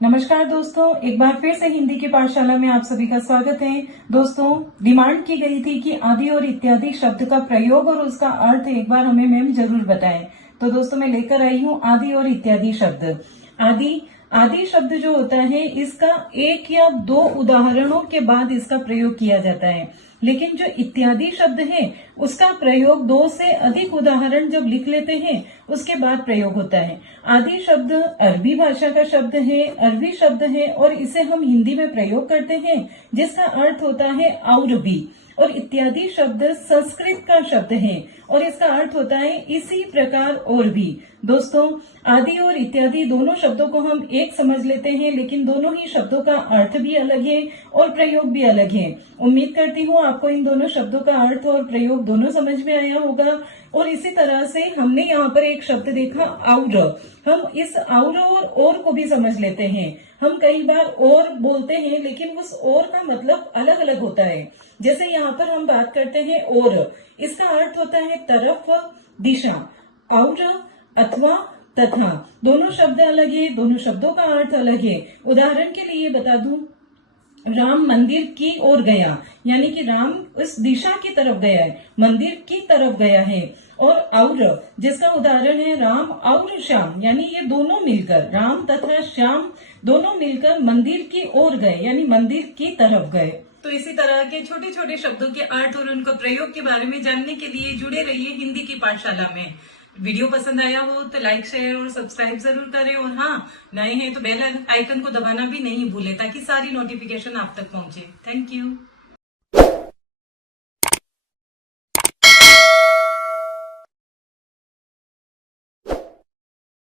नमस्कार दोस्तों, एक बार फिर से हिंदी की पाठशाला में आप सभी का स्वागत है। दोस्तों, डिमांड की गई थी कि आदि और इत्यादि शब्द का प्रयोग और उसका अर्थ एक बार हमें मैम जरूर बताएं। तो दोस्तों, मैं लेकर आई हूँ आदि और इत्यादि शब्द। आदि आदि शब्द जो होता है, इसका एक या दो उदाहरणों के बाद इसका प्रयोग किया जाता है। लेकिन जो इत्यादि शब्द है, उसका प्रयोग दो से अधिक उदाहरण जब लिख लेते हैं उसके बाद प्रयोग होता है। आदि शब्द अरबी भाषा का शब्द है, अरबी शब्द है और इसे हम हिंदी में प्रयोग करते हैं जिसका अर्थ होता है और भी। और इत्यादि शब्द संस्कृत का शब्द है और इसका अर्थ होता है इसी प्रकार और भी। दोस्तों, आदि और इत्यादि दोनों शब्दों को हम एक समझ लेते हैं, लेकिन दोनों ही शब्दों का अर्थ भी अलग है और प्रयोग भी अलग है। उम्मीद करती हूँ आपको इन दोनों शब्दों का अर्थ और प्रयोग दोनों समझ में आया होगा। और इसी तरह से हमने यहाँ पर एक शब्द देखा और। हम इस और को भी समझ लेते हैं। हम कई बार और बोलते हैं, लेकिन उस और का मतलब अलग अलग होता है। जैसे यहाँ पर हम बात करते हैं और, इसका अर्थ होता है तरफ, दिशा। और अथवा तथा, दोनों शब्द अलग है, दोनों शब्दों का अर्थ अलग है। उदाहरण के लिए बता दूं, राम मंदिर की ओर गया, यानी कि राम उस दिशा की तरफ गया है, मंदिर की तरफ गया है। और जिसका उदाहरण है राम और श्याम, यानी ये दोनों मिलकर, राम तथा श्याम दोनों मिलकर मंदिर की ओर गए, यानी मंदिर की तरफ गए। तो इसी तरह के छोटे छोटे शब्दों के अर्थ और उनका प्रयोग के बारे में जानने के लिए जुड़े रहिए हिंदी की पाठशाला में। वीडियो पसंद आया हो तो लाइक, शेयर और सब्सक्राइब जरूर करें। और हाँ, नए हैं तो बेल आइकन को दबाना भी नहीं भूलें ताकि सारी नोटिफिकेशन आप तक पहुंचे। Thank you.